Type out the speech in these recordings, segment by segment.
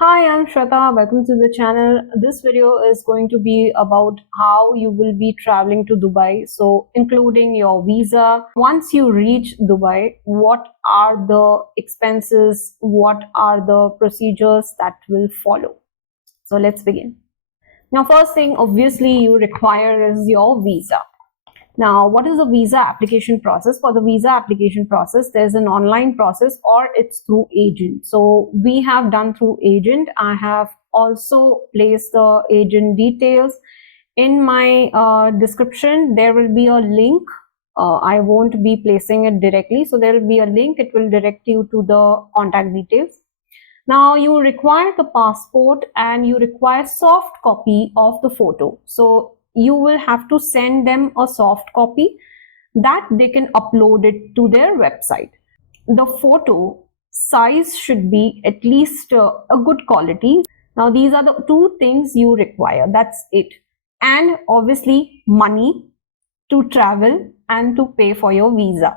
Hi, I'm Shweta. Welcome to the channel. This video is going to be about how you will be traveling to Dubai. So, including your visa. Once you reach Dubai, what are the expenses? What are the procedures that will follow? So, let's begin. Now, first thing obviously you require is your visa. Now, what is the visa application process? For the visa application process, there's an online process or it's through agent. So we have done through agent. I have also placed the agent details in my description. There will be a link. I won't be placing it directly. So there will be a link. It will direct you to the contact details. Now you require the passport and you require soft copy of the photo. So you will have to send them a soft copy that they can upload it to their website. The photo size should be at least a good quality. Now these are the two things you require. That's it. And obviously money to travel and to pay for your visa.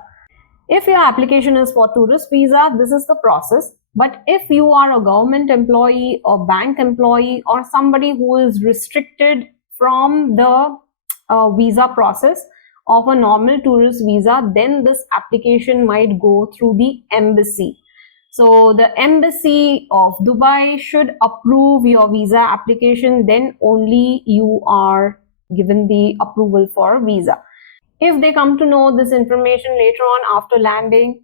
If your application is for tourist visa, this is the process. But if you are a government employee or bank employee or somebody who is restricted from the visa process of a normal tourist visa, then this application might go through the embassy. So the embassy of Dubai should approve your visa application, then only you are given the approval for visa. If they come to know this information later on after landing,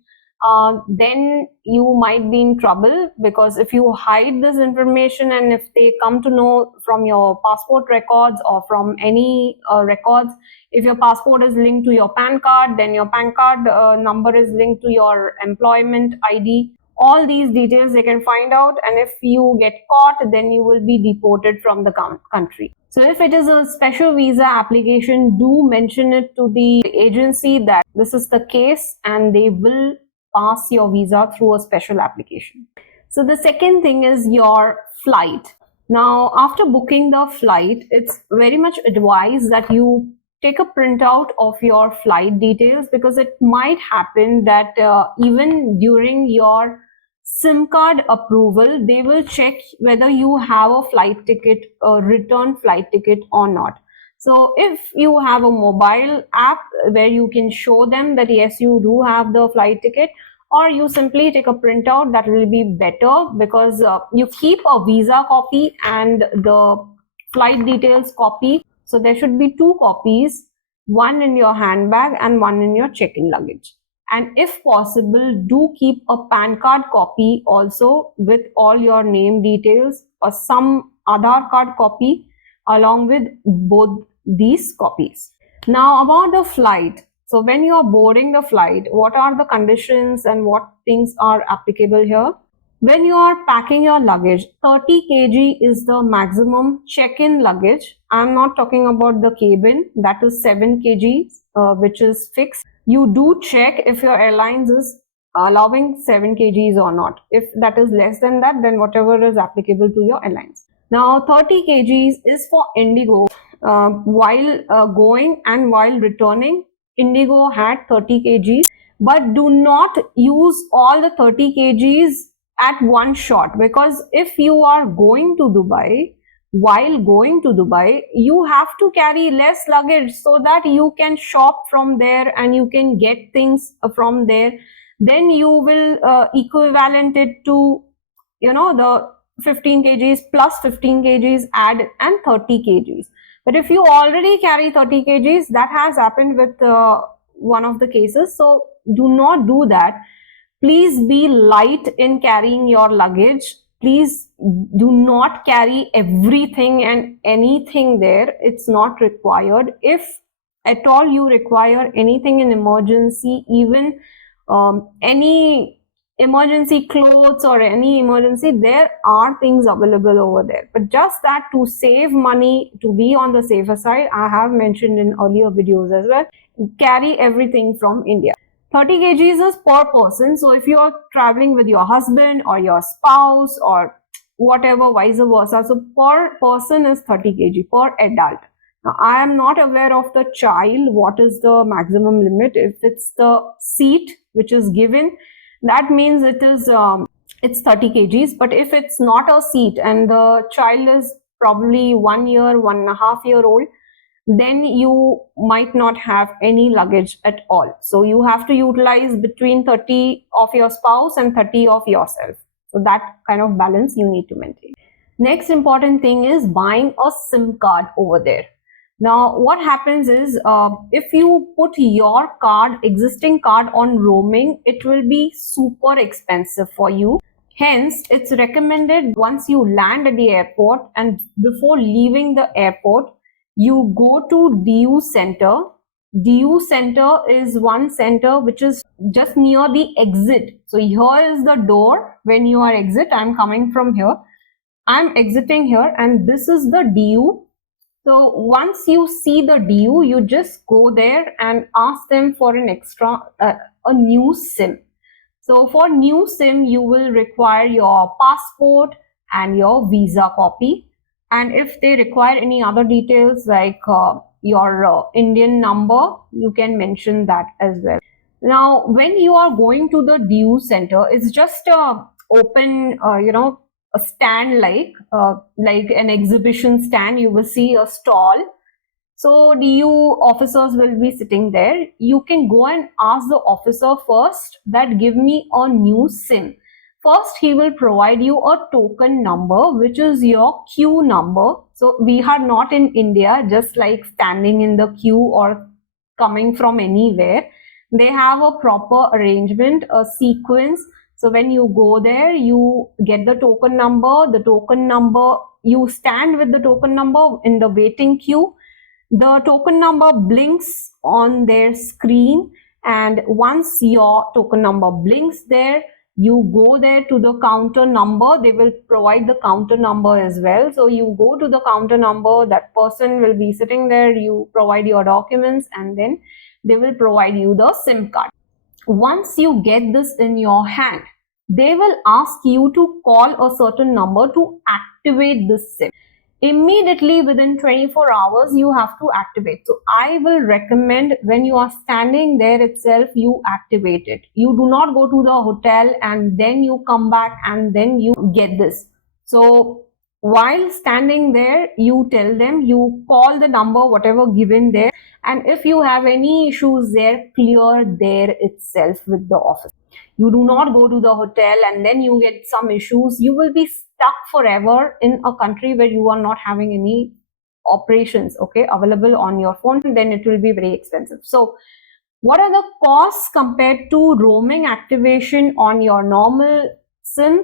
then you might be in trouble, because if you hide this information and if they come to know from your passport records or from any records, if your passport is linked to your PAN card, then your PAN card number is linked to your employment ID. All these details they can find out, and if you get caught, then you will be deported from the country. So if it is a special visa application, do mention it to the agency that this is the case and they will pass your visa through a special application. So the second thing is your flight. Now, after booking the flight, it's very much advised that you take a printout of your flight details, because it might happen that even during your SIM card approval, they will check whether you have a flight ticket, a return flight ticket or not. So if you have a mobile app where you can show them that yes, you do have the flight ticket, or you simply take a printout, that will be better, because you keep a visa copy and the flight details copy. So there should be two copies, one in your handbag and one in your check-in luggage. And if possible, do keep a PAN card copy also with all your name details, or some Aadhaar card copy along with both these copies. Now about the flight. So when you are boarding the flight, what are the conditions and what things are applicable here? When you are packing your luggage, 30 kg is the maximum check-in luggage. I'm not talking about the cabin, that is 7 kg, which is fixed. You do check if your airlines is allowing 7 kgs or not. If that is less than that, then whatever is applicable to your airlines. Now 30 kgs is for Indigo. While going and while returning, Indigo had 30 kgs, but do not use all the 30 kgs at one shot, because if you are going to Dubai, while going to Dubai, you have to carry less luggage so that you can shop from there and you can get things from there. Then you will equivalent it to, the 15 kgs plus 15 kgs add and 30 kgs. But if you already carry 30 kgs, that has happened with one of the cases. So do not do that. Please be light in carrying your luggage. Please do not carry everything and anything there. It's not required. If at all you require anything in emergency, even any emergency clothes or any emergency, there are things available over there. But just that, to save money, to be on the safer side, I have mentioned in earlier videos as well, carry everything from India. 30 kgs is per person. So if you are traveling with your husband or your spouse or whatever, vice versa, so per person is 30 kg per adult. Now, I am not aware of the child, what is the maximum limit. If it's the seat which is given, that means it is it's 30 kgs. But if it's not a seat and the child is probably 1 year, 1.5 year old, then you might not have any luggage at all. So you have to utilize between 30 of your spouse and 30 of yourself. So that kind of balance you need to maintain. Next important thing is buying a SIM card over there. Now, what happens is if you put your card, existing card on roaming, it will be super expensive for you. Hence, it's recommended once you land at the airport and before leaving the airport, you go to DU Center. DU Center is one center which is just near the exit. So here is the door when you are exit. I'm coming from here. I'm exiting here and this is the DU. So once you see the DU, you just go there and ask them for an extra, a new SIM. So for new SIM, you will require your passport and your visa copy. And if they require any other details like your Indian number, you can mention that as well. Now, when you are going to the DU center, it's just a open, a stand like an exhibition stand. You will see a stall. So DU officers will be sitting there. You can go and ask the officer first that give me a new SIM. First, he will provide you a token number, which is your queue number. So we are not in India, just like standing in the queue or coming from anywhere. They have a proper arrangement, a sequence. So when you go there, you get the token number. The token number, you stand with the token number in the waiting queue. The token number blinks on their screen, and once your token number blinks there, you go there to the counter number. They will provide the counter number as well. So you go to the counter number, that person will be sitting there, you provide your documents, and then they will provide you the SIM card. Once you get this in your hand, they will ask you to call a certain number to activate this SIM. Immediately within 24 hours, you have to activate. So I will recommend when you are standing there itself, you activate it. You do not go to the hotel and then you come back and then you get this. So while standing there, you tell them, you call the number, whatever given there. And if you have any issues there, clear there itself with the office. You do not go to the hotel and then you get some issues. You will be stuck forever in a country where you are not having any operations, okay, available on your phone. Then it will be very expensive. So what are the costs compared to roaming activation on your normal SIM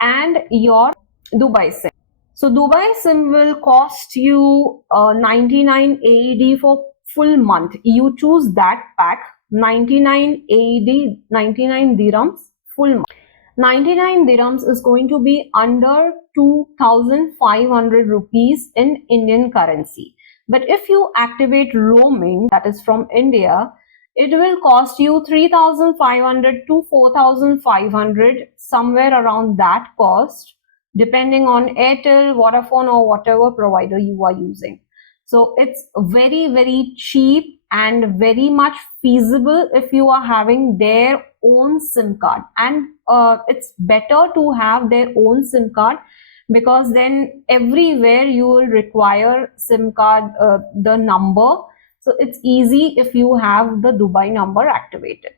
and your Dubai SIM? So Dubai SIM will cost you 99 AED for full month. You choose that pack, 99 AED, 99 dirhams, full month. 99 dirhams is going to be under 2,500 rupees in Indian currency. But if you activate roaming, that is from India, it will cost you 3,500 to 4,500, somewhere around that cost, depending on Airtel, Vodafone or whatever provider you are using. So it's very, very cheap and very much feasible if you are having their own SIM card. And it's better to have their own SIM card, because then everywhere you will require SIM card, the number. So it's easy if you have the Dubai number activated.